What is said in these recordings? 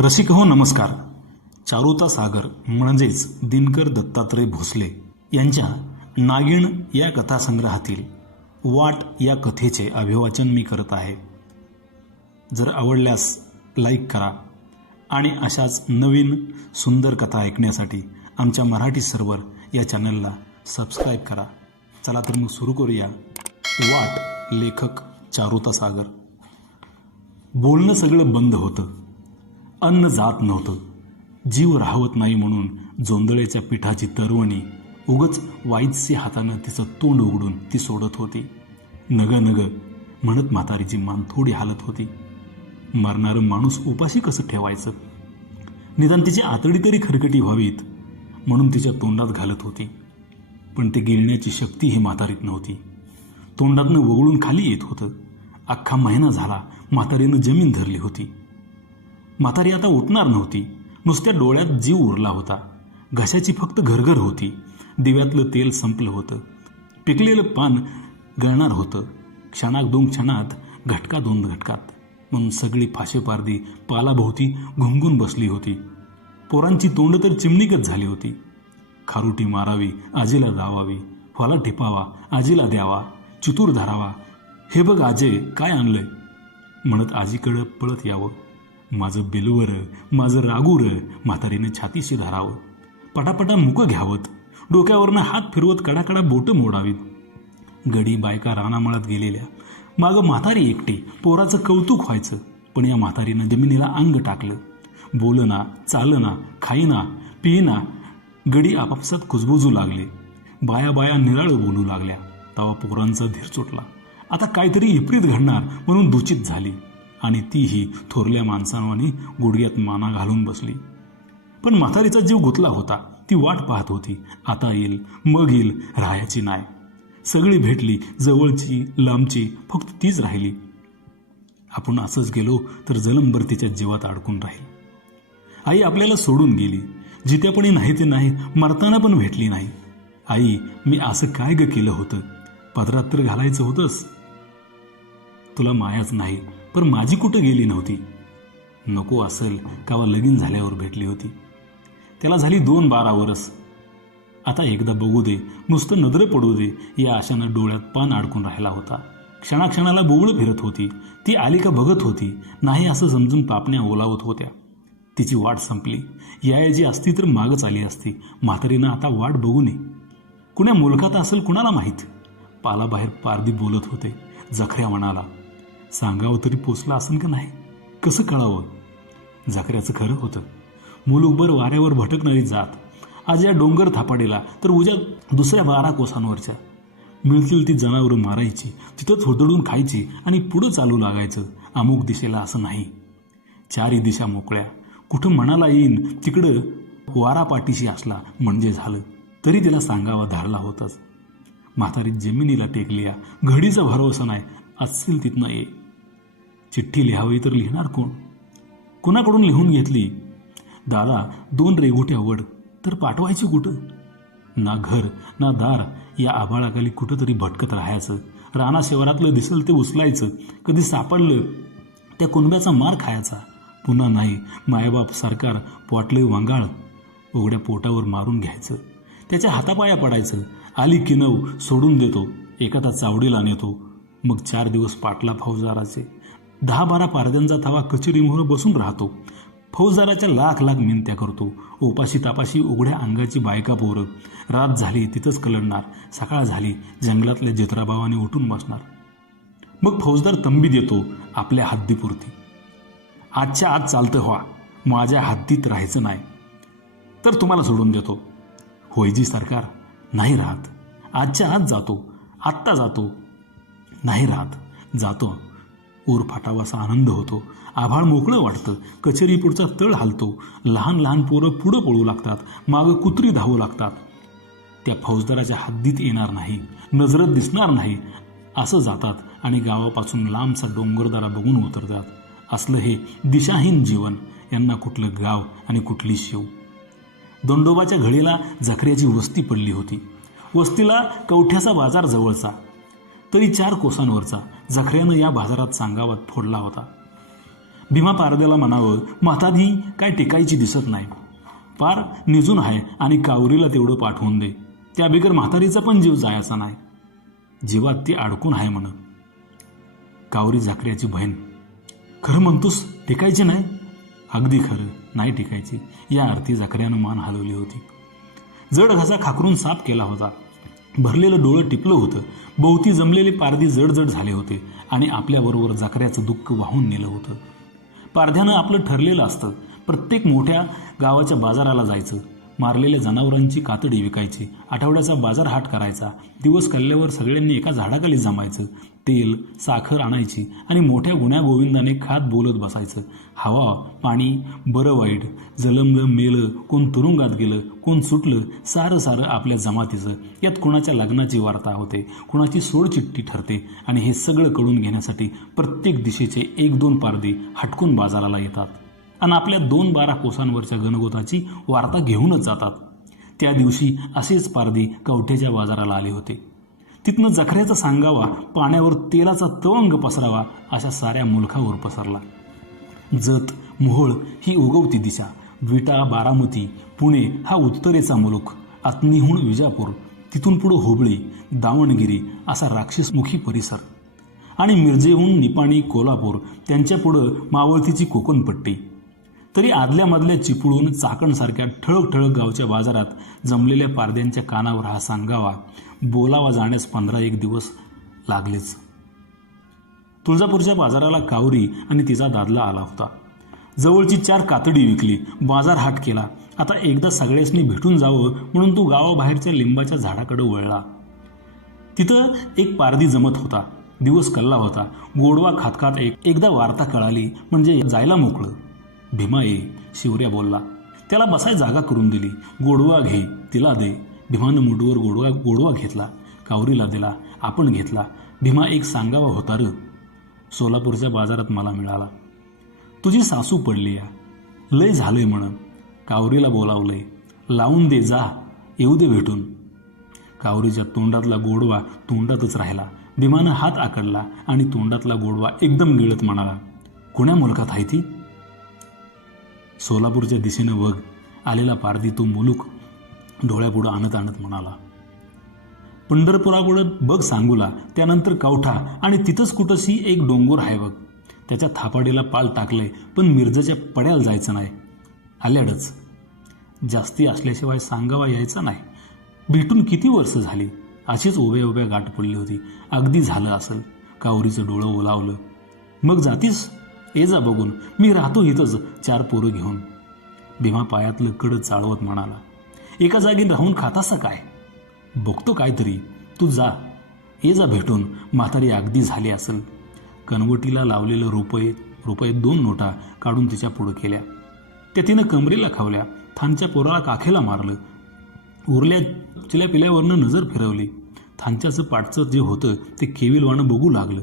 रसिक हो नमस्कार. चारुता सागर म्हणजेच दिनकर दत्तात्रय भोसले यांच्या नागिण या कथासंग्रहातील वाट या कथेचे अभिवाचन मी करत आहे. जर आवडल्यास लाईक करा आणि अशाच नवीन सुंदर कथा ऐकण्यासाठी आमच्या मराठी सर्व्हर या चॅनलला सबस्क्राईब करा. चला तर मग सुरू करूया. वाट, लेखक चारुता सागर. बोलणं सगळं बंद होतं. अन्न जात नव्हतं. जीव राहवत नाही म्हणून जोंधळ्याच्या पिठाची तरवणी उगच वाईटसे हातानं तिचं तोंड उघडून ती सोडत होती. नग नग म्हणत म्हातारीची मान थोडी हालत होती. मरणारं माणूस उपाशी कसं ठेवायचं, निदान तिची आतडी तरी खरकटी व्हावीत म्हणून तिच्या तोंडात घालत होती. पण ते गिळण्याची शक्ती ही म्हातारीत नव्हती. तोंडातनं वगळून खाली येत होतं. अख्खा महिना झाला म्हातारीनं जमीन धरली होती. म्हातारी आता उठणार नव्हती. नुसत्या डोळ्यात जीव उरला होता. घशाची फक्त घरघर होती. दिव्यातलं तेल संपलं होतं. पिकलेलं पान गळणार होतं. दोन क्षणात घटका दोन घटकात म्हणून सगळी फाशेपारदी पालाभोवती घुंगून बसली होती. पोरांची तोंड तर चिमणीकच झाली होती. खारुटी मारावी, आजीला दावावी, फला टिपावा, आजीला द्यावा, चितूर धरावा. हे बघ आजे काय आणलंय म्हणत आजीकडं पळत यावं. माझं बिलवर, माझं रागूर म्हातारीने छातीशी धरावं. पटापटा मुकं घ्यावत. डोक्यावरनं हात फिरवत कडाकडा बोटं मोडावीत. गडी बायका रानामळात गेलेल्या. मागं म्हातारी एकटी. पोराचं कौतुक व्हायचं. पण या म्हातारीनं जमिनीला अंग टाकलं. बोलना, चालना, खाईना, पिईना. गडी आपापसात कुजबुजू लागले. बाया बाया निराळं बोलू लागल्या. तवा पोरांचा धीर सुटला. आता काहीतरी विपरीत घडणार म्हणून दूचित झाली आणि तीही थोरल्या माणसांवानी गुडघ्यात माना घालून बसली. पण म्हातारीचा जीव गुंतला होता. ती वाट पाहत होती. आता येईल, मग येईल, राहायची नाही. सगळी भेटली, जवळची लांबची, फक्त तीच राहिली. आपण असंच गेलो तर जलंबर तिच्या जीवात अडकून राहील. आई आपल्याला सोडून गेली. जित्यापणी नाही ते नाही, मरताना पण भेटली नाही. आई, मी असं काय ग केलं होतं? पदरात तर घालायचं होतंस. तुला मायाच नाही, पण माझी कुठं गेली नव्हती. नको असेल कावा लगीन झाल्यावर भेटली होती. त्याला झाली 2-12 वर्ष. आता एकदा बघू दे, नुसतं नजर पडू दे या आशानं डोळ्यात पान अडकून राहिला होता. क्षणाक्षणाला बोबळं फिरत होती. ती आली का बघत होती. नाही असं समजून पापण्या ओलावत होत्या. तिची वाट संपली. यायची असती तर मागच आली असती. म्हातारीनं आता वाट बघू नये. कुण्या मुलखात असेल कुणाला माहीत. पालाबाहेर पारदी बोलत होते. जखऱ्या म्हणाला, सांगावं तरी पोचला असेल का नाही, कसं कळावं? जखऱ्याचं खरं होतं. मुलूकभर वाऱ्यावर भटकणारी जात. आज या डोंगर थापाडेला तर उद्या दुसऱ्या 12 कोसांवरच्या. मिळतील ती जनावरं मारायची, तिथंच होदडून खायची आणि पुढं चालू लागायचं. अमुक दिशेला असं नाही. 4 दिशा मोकळ्या. कुठं मनाला येईन तिकडं वारा पाठीशी असला म्हणजे झालं. तरी तिला सांगावा धाडला होताच. म्हातारी जमिनीला टेकलिया. घडीचा भरोसा नाही. असेल तिथनं ये. चिठ्ठी लिहावी तर लिहिणार कोण? कुणाकडून लिहून घेतली? दादा 2 रेघोट्या वड तर पाठवायची कुठं? ना घर ना दार. या आभाळाखाली कुठंतरी भटकत राहायचं. राणा शहरातलं दिसल ते उचलायचं. कधी सापडलं त्या कुणब्याचा मार खायचा. पुन्हा नाही. मायबाप सरकार पोटले वांगाळ उघड्या पोटावर मारून घ्यायचं. त्याच्या हातापाया पडायचं. आली किनव सोडून देतो. एखादा चावडीला नेतो. मग 4 दिवस पाटला फौजदाराचे. 10-12 पारद्यांचा थावा कचेरीमोहर बसून राहतो. फौजदाराच्या लाख मिनत्या करतो. उपाशी तापाशी उघड्या अंगाची बायका पोरं. रात झाली तिथंच कलडणार. सकाळ झाली जंगलातल्या जित्राबावाने उठून बसणार. मग फौजदार तंबी देतो आपल्या हद्दीपुरती. आजच्या आज चालतं व्हा, माझ्या हद्दीत राहायचं नाही तर तुम्हाला सोडून देतो. होयजी सरकार, नाही राहत. आजच्या आज जातो. आत्ता जातो. नाही राहत. जातो. ऊर फाटावासा आनंद होतो. आभाळ मोकळं वाटतं. कचेरी पुढचा तळ हालतो. लहान पोरं पुढं पळू लागतात. मागं कुत्री धावू लागतात. त्या फौजदाराच्या हद्दीत येणार नाही, नजरत दिसणार नाही असं जातात आणि गावापासून लांबचा डोंगरदरा बघून उतरतात. असलं हे दिशाहीन जीवन. यांना कुठलं गाव आणि कुठली शिव. दंडोबाच्या घळीला जखऱ्याची वस्ती पडली होती. वस्तीला कवठ्याचा बाजार जवळचा. तरी 4 कोसांवरचा. जखऱ्यानं या बाजारात सांगावात फोडला होता. भीमा पारद्याला म्हणावं, म्हातारी काय टिकायची दिसत नाही, पार निजून आहे आणि कावरीला तेवढं पाठवून दे, त्या बिगर म्हातारीचा पण जीव जायचा नाही, जीवात ती अडकून आहे म्हण. कावरी झाकऱ्याची बहीण, खरं म्हणतोस टिकायची नाही? अगदी खरं, नाही टिकायची. या अर्थी झाकऱ्यानं मान हलवली होती. जड घसा खाकरून साफ केला होता. भरलेलं डोळं टिपलं होतं. भोवती जमलेले पारधी जड झाले होते आणि आपल्याबरोबर झाकऱ्याचं दुःख वाहून नेलं होतं. पारध्यानं आपलं ठरलेलं असतं. प्रत्येक मोठ्या गावाच्या बाजाराला जायचं, मारलेल्या जनावरांची कातडी विकायची, आठवड्याचा बाजार हाट करायचा. दिवस कळल्यावर सगळ्यांनी एका झाडाखाली जमायचं, तेल साखर आणायची आणि मोठ्या गुण्या गोविंदाने खात बोलत बसायचं. हवा पाणी बरं वाईट, जलमलं मेलं, कोण तुरुंगात गेलं, कोण सुटलं, सारं आपल्या जमातीचं. यात कुणाच्या लग्नाची वार्ता होते, कुणाची सोडचिठ्ठी ठरते आणि हे सगळं कळून घेण्यासाठी प्रत्येक दिशेचे 1-2 पारधी हटकून बाजाराला येतात आणि आपल्या 2-12 कोसांवरच्या गणगोताची वार्ता घेऊनच जातात. त्या दिवशी असेच पारधी कवठ्याच्या बाजाराला आले होते. तिथनं जखऱ्याचा सांगावा पाण्यावर तेलाचा तवंग पसरावा अशा साऱ्या मुलखावर पसरला. जत मोहोळ ही उगवती दिशा, विटा बारामती पुणे हा उत्तरेचा मुलूक, आत्नीहून विजापूर, तिथून पुढं हुबळी दावणगिरी असा राक्षसमुखी परिसर आणि मिरजेहून निपाणी कोल्हापूर, त्यांच्या पुढं मावळतीची कोकणपट्टी. तरी आदल्यामधल्या चिपळूण चाकणसारख्या ठळक गावच्या बाजारात जमलेल्या पारद्यांच्या कानावर हा सांगावा बोलावा जाण्यास 15-1 दिवस लागलेच. तुळजापूरच्या बाजाराला कावरी आणि तिचा दादला आला होता. जवळची 4 कातडी विकली, बाजार हाट केला. आता एकदा सगळ्यांनी भेटून जावं म्हणून तो गावाबाहेरच्या लिंबाच्या झाडाकडे वळला. तिथं एक पारधी जमत होता. दिवस कल्ला होता. गोडवा खात एकदा वार्ता कळाली म्हणजे जायला मोकळं. भीमा ये, शिवऱ्या बोलला. त्याला बसाय जागा करून दिली. गोडवा घे, तिला दे. भीमानं मुठवर गोडवा घेतला, कावरीला दिला, आपण घेतला. भीमा एक सांगावा होता र, सोलापूरच्या बाजारात मला मिळाला. तुझी सासू पडली या, लय झालंय म्हणून. कावरीला बोलावलंय, लावून दे, जा येऊ दे भेटून. कावरीच्या तोंडातला गोडवा तोंडातच राहिला. भीमानं हात आकडला आणि तोंडातला गोडवा एकदम गिळत म्हणाला, कोण्या मुलकात आहे ती? सोलापूरच्या दिशेनं वग आलेला पारधी तो मुलूक डोळ्यापुढं आणत म्हणाला, पंढरपुरापुढं बघ सांगूला, त्यानंतर कवठा आणि तिथंच कुठंशी एक डोंगर आहे बघ. त्याच्या थापाडीला पाल टाकलंय, पण मिरजेच्या पड्याला जायचं नाही. आल्याडच जास्ती असल्याशिवाय सांगावा यायचा नाही. भेटून किती वर्ष झाली. अशीच उभ्या गाठ पडली होती. अगदी झालं असेल. कावरीचं डोळं ओलावलं. मग जातीस? ये जा बघून, मी राहतो इथंच 4 पोरं घेऊन. भीमा पायातलं कड चाळवत म्हणाला, एका जागी राहून खातासा काय? बघतो काहीतरी, तू जा, ये जा भेटून. म्हातारी अगदी झाली असेल. कनवटीला लावलेलं रुपये 2 नोटा काढून तिच्या पुढं केल्या. त्या तिनं कमरेला खावल्या. थानच्या पोराला काखेला मारलं. उरल्या चिल्या पिल्यावरनं नजर फिरवली. थानच्याचं पाठचं जे होतं ते केविलवानं बघू लागलं.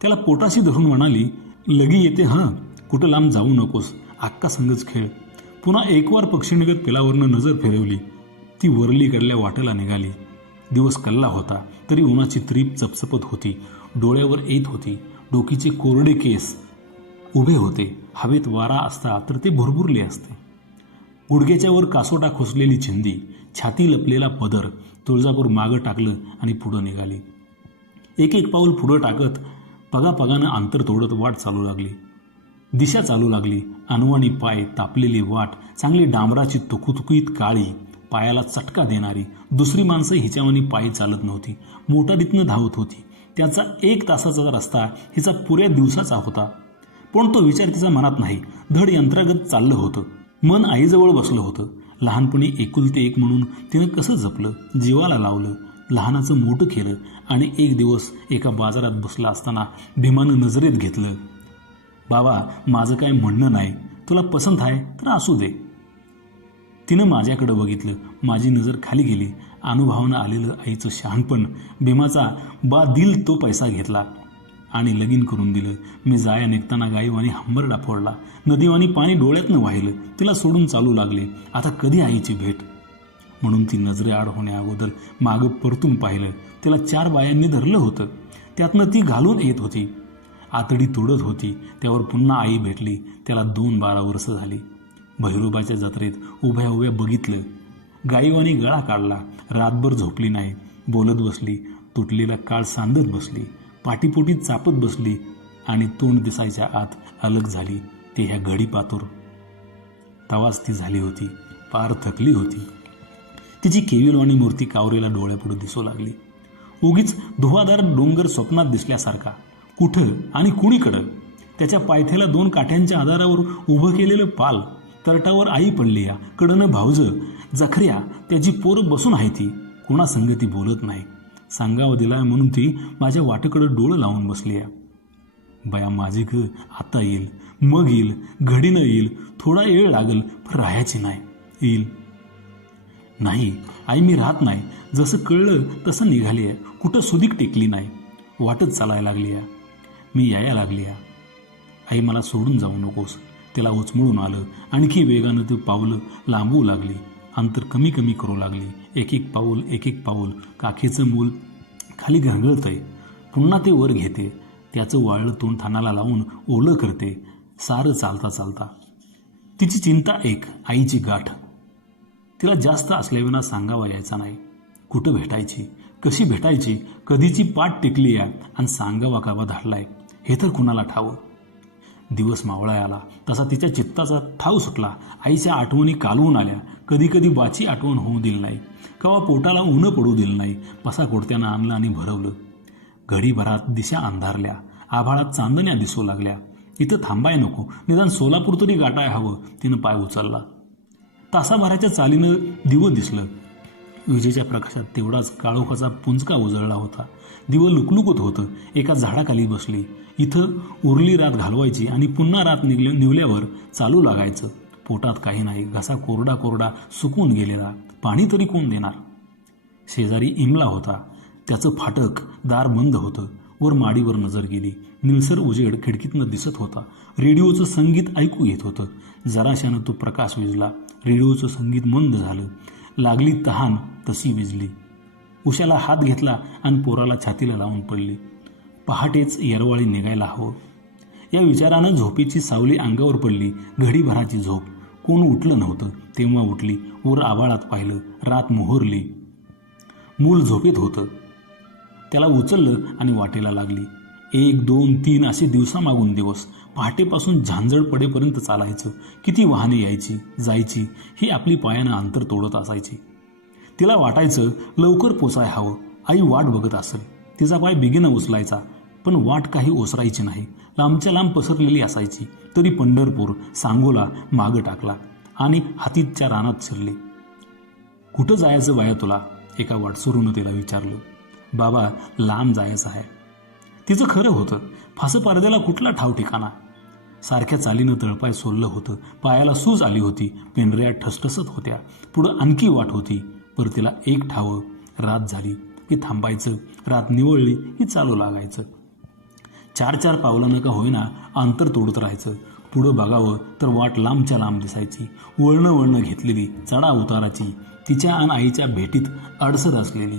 त्याला पोटाशी धरून म्हणाली, लगी येते हां, कुठं लांब जाऊ नकोस, अक्का संगच खेळ. पुन्हा एकवार पक्षी निघत पिलावरनं नजर फिरवली. ती वरलीकडल्या वाटेला निघाली. दिवस कल्ला होता, तरी उन्हाची त्रीप चपचपत होती. डोळ्यावर येत होती. डोकीचे कोरडे केस उभे होते. हवेत वारा असता तर ते भुरभुरले असते. गुडघ्याच्या वर कासोटा खोसलेली चिंदी, छाती लपलेला पदर. तुळजापूर मागं टाकलं आणि पुढं निघाली. एक पाऊल पुढं टाकत पगानं अंतर तोडत वाट चालू लागली. दिशा चालू लागली. अनवाणी पाय, तापलेली वाट, चांगली डांबराची तुकुतुकीत काळी, पायाला चटका देणारी. दुसरी माणसं हिच्यावानी पायी चालत नव्हती. मोटारीतनं धावत होती. त्याचा 1 तासाचा रस्ता हिचा पुऱ्या दिवसाचा होता. पण तो विचार तिचा मनात नाही. धड यंत्रागत चाललं होतं. मन आईजवळ बसलं होतं. लहानपणी एकुलते एक म्हणून तिनं कसं जपलं, जीवाला लावलं, लहानाचं मोठं केलं आणि एक दिवस एका बाजारात बसला असताना भीमानं नजरेत घेतलं. बाबा, माझं काय म्हणणं नाही, तुला पसंत आहे तर असू दे. तिनं माझ्याकडं बघितलं. माझी नजर खाली गेली. अनुभवानं आलेलं आईचं शहाणपण. भीमाचा बा दिल तो पैसा घेतला आणि लगीन करून दिलं. मी जाया निघताना गाईवानी हंबरडा फोडला. नदीवानी पाणी डोळ्यातनं वाहिलं. तिला सोडून चालू लागले. आता कधी आईची भेट? म्हणून ती नजरेआड होण्या अगोदर मागं परतून पाहिलं. तिला 4 बायांनी धरलं होतं. त्यातनं ती घालून येत होती. आतडी तोडत होती. त्यावर पुन्हा आई भेटली. त्याला 2-12 वर्ष झाली. भैरोबाच्या जत्रेत उभ्या उभ्या बघितलं. गाईवानी गळा काढला. रातभर झोपली नाही. बोलत बसली. तुटलेला काळ सांदत बसली. पाठीपोटी चापत बसली आणि तोंड दिसायच्या आत अलग झाली. ते ह्या घडी पातूर. तवाच ती झाली होती. पार थकली होती. तिची केविलवाणी मूर्ती कावरेला डोळ्यापुढे दिसू लागली. उगीच धुवाधार डोंगर स्वप्नात दिसल्यासारखा. कुठं आणि कुणीकडं. त्याच्या पायथ्याला 2 काठ्यांच्या आधारावर उभं केलेलं पाल. तरटावर आई पडली या. कडनं भावजं, जखऱ्या, त्याची पोरं बसून आहे. ती कोणा संगती बोलत नाही. सांगावं दिलाय म्हणून ती माझ्या वाटेकडं डोळं लावून बसली या. बया माझी ग आता येईल, मग येईल, घडीनं येईल. थोडा वेळ लागल, पण राहायची नाही. येईल नाही आई, मी राहत नाही. जसं कळलं तसं निघाली आहे. कुठं सुधीक टेकली नाही. वाटत चालायला लागली आहे. मी यायला लागली आहे. आई मला सोडून जाऊ नकोस. त्याला उचमळून आलं. आणखी वेगानं ती पावलं लांबवू लागली. अंतर कमी कमी करू लागली. एक एक पाऊल, एक एक पाऊल. काखेचं मूल खाली घरगळतंय. पुन्हा ते वर घेते. त्याचं वाळलं तोंड थानाला लावून ओलं करते. सारं चालता चालता. तिची चिंता एक, आईची गाठ. तिला जास्त असल्याविना सांगावा यायचा नाही. कुठं भेटायची, कशी भेटायची, कधीची पाठ टेकली आहे आणि सांगावा कावा धाडलाय हे तर कुणाला ठावं. दिवस मावळा आला तसा तिच्या चित्ताचा ठाव सुटला. आईच्या आठवणी कालवून आल्या. कधी कधी बाची आठवण होऊ दिली नाही. कवा पोटाला ऊन पडू दिलं नाही. पसा कोडत्यानं आणलं आणि भरवलं. घडीभरात दिशा अंधारल्या. आभाळात चांदण्या दिसू लागल्या. इथं थांबाय नको, निदान सोलापूर तरी गाठाय हवं. तिनं पाय उचलला. तासाभराच्या चालीनं दिवं दिसलं. विजेच्या प्रकाशात तेवढाच काळोखाचा पुंजका उजळला होता. दिवं लुकलुकत होतं. एका झाडाखाली बसली. इथं उरली रात घालवायची आणि पुन्हा रात निवल्यावर चालू लागायचं. पोटात काही नाही. घसा कोरडा कोरडा सुकून गेलेला. पाणी तरी कोण देणार. शेजारी इमला होता. त्याचं फाटक दार बंद होतं. वर माडीवर नजर गेली. निळसर उजेड खिडकीतनं दिसत होता. रेडिओचं संगीत ऐकू येत होतं. जराशानं तो प्रकाश विझला. रेडिओचं संगीत मंद झालं. लागली तहान तशी विझली. उशाला हात घेतला आणि पोराला छातीला लावून पडली. पहाटेच येरवाळी निघायला हवं. या विचारानं झोपेची सावली अंगावर पडली. घडीभराची झोप. कोण उठलं नव्हतं. तेव्हा उठली. वर आभाळात पाहिलं. रात मोहरली. मूल झोपेत होतं. त्याला उचललं आणि वाटेला लागली. 1, 2, 3 असे दिवसामागून दिवस. पहाटेपासून झांजड पडेपर्यंत चालायचं. किती वाहने यायची जायची. ही आपली पायानं अंतर तोडत असायची. तिला वाटायचं लवकर पोचाय हवं. आई वाट बघत असेल. तिचा पाय बिगीनं उचलायचा. पण वाट काही ओसरायची नाही. लांबच्या लांब पसरलेली असायची. तरी पंढरपूर, सांगोला मागं टाकला आणि हातीच्या रानात शिरली. कुठं जायचं बाया तुला? एका वाटसरूनं तिला विचारलं. बाबा लांब जायचं आहे. तिचं खरं होतं. फासं पडद्याला कुठला ठाव ठिकाणा. सारख्या चालीनं तळपाय सोललं होतं. पायाला सूज आली होती. पेंढऱ्या ठसठसत होत्या. पुढं आणखी वाट होती. पर तिला एक ठावं. रात झाली की थांबायचं. रात निवळली की चालू लागायचं. 4-4 पावलानं का होईना अंतर तोडत राहायचं. पुढं बघावं तर वाट लांबच्या लांब दिसायची. वळणं घेतलेली, चढा उताराची. तिच्या आणि आईच्या भेटीत अडसर असलेली.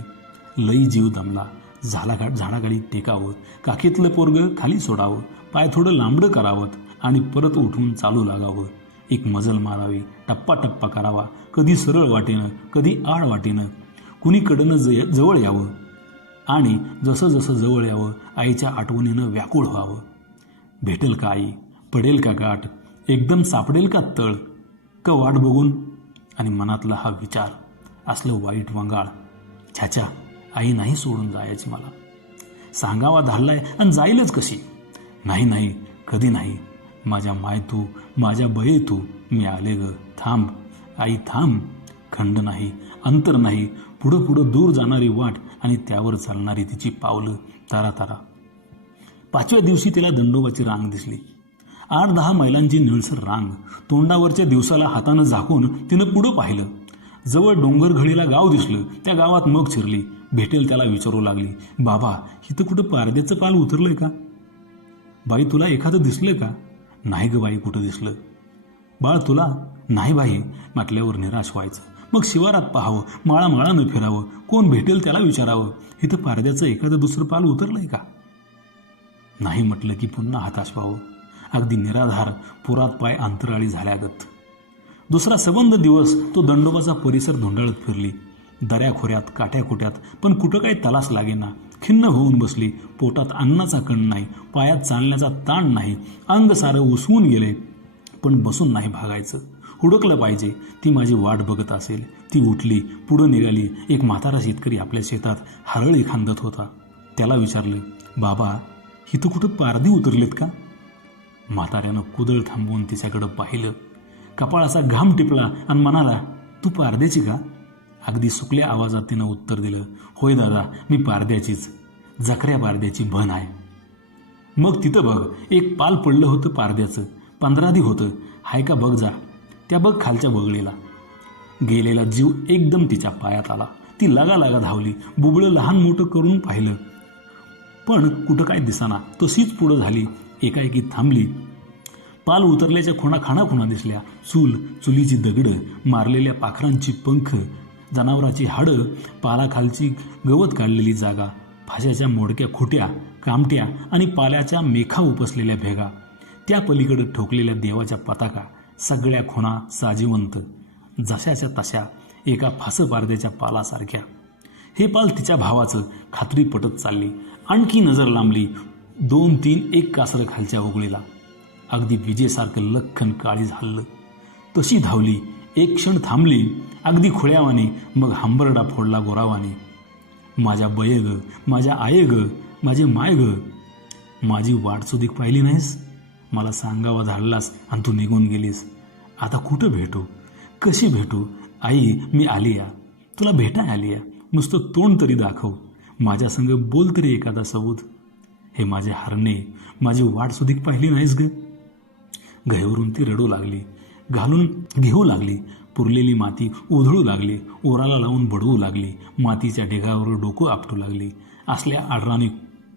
लई जीव दमला. झाडाखाली टेकावं. काखेतलं पोरगं खाली सोडावं. पाय थोडं लांबडं करावं आणि परत उठून चालू लागावं. एक मजल मारावी. टप्पा टप्पा करावा. कधी सरळ वाटेनं, कधी आड वाटेनं. कुणीकडनं जवळ यावं आणि जसं जसं जवळ यावं आईच्या आठवणीनं व्याकुळ व्हावं. भेटेल का आई? पडेल का गाठ? एकदम सापडेल का तळ? का वाट बघून? आणि मनातला हा विचार. असलं वाईट वंगाळ. छाछा, आई नाही सोडून जायची मला. सांगावा धाडलाय आणि जाईलच कशी? नाही, कधी नाही. माझ्या माय तू, माझ्या बये तू. मी आले ग. थांब आई थांब. खंड नाही, अंतर नाही. पुढं दूर जाणारी वाट आणि त्यावर चालणारी तिची पावलं तारा. 5व्या दिवशी तिला दंडोबाची रांग दिसली. 8-10 मैलांची निळसर रांग. तोंडावरच्या दिवसाला हातानं झाकून तिनं पुढं पाहिलं. जवळ डोंगरघळीला गाव दिसलं. त्या गावात मग शिरली. भेटेल त्याला विचारू लागली. बाबा इथं कुठं पारद्याचं पाल उतरलंय का? बाई तुला एखादं दिसलं का? नाही ग बाई कुठं दिसलं. बाळ तुला? नाही बाई म्हटल्यावर निराश व्हायचं. मग शिवारात पाहावं. माळामाळानं फिरावं. कोण भेटेल त्याला विचारावं. इथं पारद्याचं एखादं दुसरं पाल उतरलंय का? नाही म्हटलं की पुन्हा हताश व्हावं, अगदी निराधार पुरात पाय अंतराळी झाल्यागत. दुसरा सबंध दिवस तो दंडोबाचा परिसर धुंडाळत फिरली. दऱ्याखोऱ्यात काट्याकुट्यात, पण कुठं काही तलास लागेना. खिन्न होऊन बसली. पोटात अन्नाचा कण नाही, पायात चालण्याचा ताण नाही, अंग सारं उसवून गेले, पण बसून नाही भागायचं. हुडकलं पाहिजे. ती माझी वाट बघत असेल. ती उठली, पुढं निघाली. एक म्हातारा शेतकरी आपल्या शेतात हरळी खांदत होता. त्याला विचारलं, बाबा, इथं कुठं पारधी उतरलेत का? म्हाताऱ्यानं कुदळ थांबवून तिच्याकडं पाहिलं, कपाळाचा घाम टिपला आणि म्हणाला, तू पारद्याची का? अगदी सुकल्या आवाजात तिनं उत्तर दिलं, होय दादा, मी पारद्याचीच. जखऱ्या पारद्याची भन आहे. मग तिथं बघ, एक पाल पडलं होतं पारद्याचं. 15 होतं. हाय का बघ जा. त्या बघ खालच्या बगळीला. गेलेला जीव एकदम तिच्या पायात आला. ती लागा धावली. बुबळं लहान मोठं करून पाहिलं, पण कुठं काय दिसाना. तशीच पुढं झाली. एकाएकी थांबली. पाल उतरल्याच्या खुणा खाणाखुणा दिसल्या. चुलीची दगडं, मारलेल्या पाखरांची पंख, जनावराची हाडं, पालाखालची गवत काढलेली जागा, फाशाच्या मोडक्या खुट्या, कामट्या आणि पाल्याच्या मेखा उपसलेल्या भेगा, त्या पलीकडे ठोकलेल्या देवाच्या पताका, सगळ्या खुणा साजिवंत, जशाच्या तशा एका फासं पारद्याच्या पालासारख्या. हे पाल तिच्या भावाचं. खात्री पटत चालली. आणखी नजर लांबली. 2-3 एक कासरं खालच्या उघळीला. अगदी विजेसारखं लख्खन काळी झालं. तशी धावली. एक क्षण थांबली, अगदी खुळ्यावानी. मग हंबरडा फोडला गोरावानी. माझ्या बये ग, माझ्या आये ग, माझे माय ग, माझी वाट सुधीक पाहिली नाहीस. मला सांगावा धाडलास आणि तू निघून गेलीस. आता कुठं भेटू, कशी भेटू? आई, मी आली या, तुला भेटाय आली या. नुसतं तोंड तरी दाखव, माझ्या संग बोल तरी एखादा सबूत. हे माझे हरणे, माझी वाट सुधीक पाहिली नाहीस ग. गहेवरून ती रडू लागली. घालून घेऊ लागली. पुरलेली माती उधळू लागली. ओराला लावून बडवू लागली. मातीच्या ढेगावर डोकं आपटू लागली. असल्या आडराने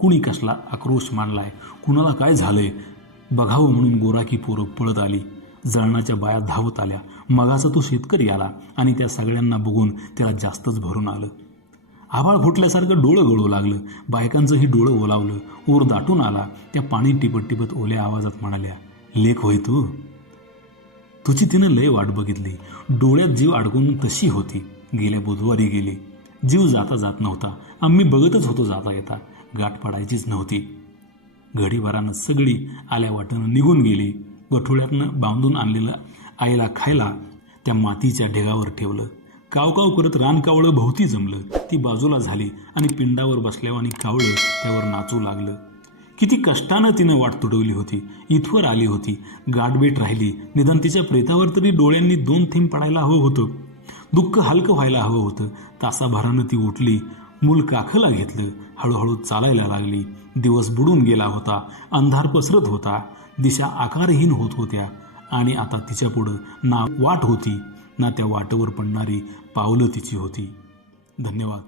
कुणी कसला आक्रोश मांडलाय, कुणाला काय झालंय बघावं म्हणून गोराकी पोरं पळत आली. जळणाच्या बाया धावत आल्या. मगाचा तो शेतकरी आला आणि त्या सगळ्यांना बघून त्याला जास्तच भरून आलं. आभाळ फुटल्यासारखं डोळं गळू लागलं. बायकांचंही डोळं ओलावलं. ऊर दाटून आला. त्या पाणी टिपत टिपत ओल्या आवाजात म्हणाल्या, लेख होय तू? तुझी तिनं लय वाट बघितली. डोळ्यात जीव अडकून तशी होती. गेल्या बुधवारी गेली. जीव जाता जात नव्हता. आम्ही बघतच होतो जाता येता. गाठ पडायचीच नव्हती. घडीभरानं सगळी आल्या वाटेनं निघून गेली. गठोळ्यातनं बांधून आणलेलं आईला खायला त्या मातीच्या ढेगावर ठेवलं. कावकाव करत रानकावळं भोवती जमलं. ती बाजूला झाली आणि पिंडावर बसल्यावर आणि कावळं त्यावर नाचू लागलं. किती कष्टानं तिनं वाट तुडवली होती. इथवर आली होती. गाठबेट राहिली. निदान तिच्या प्रेतावर तरी डोळ्यांनी 2 थेंब पडायला हवं होतं. दुःख हलकं व्हायला हवं होतं. तासाभरानं ती उठली. मूल काखला घेतलं. हळूहळू चालायला लागली. दिवस बुडून गेला होता. अंधार पसरत होता. दिशा आकारहीन होत होत्या. आणि आता तिच्यापुढं ना वाट होती, ना त्या वाटेवर पडणारी पावलं तिची होती. धन्यवाद.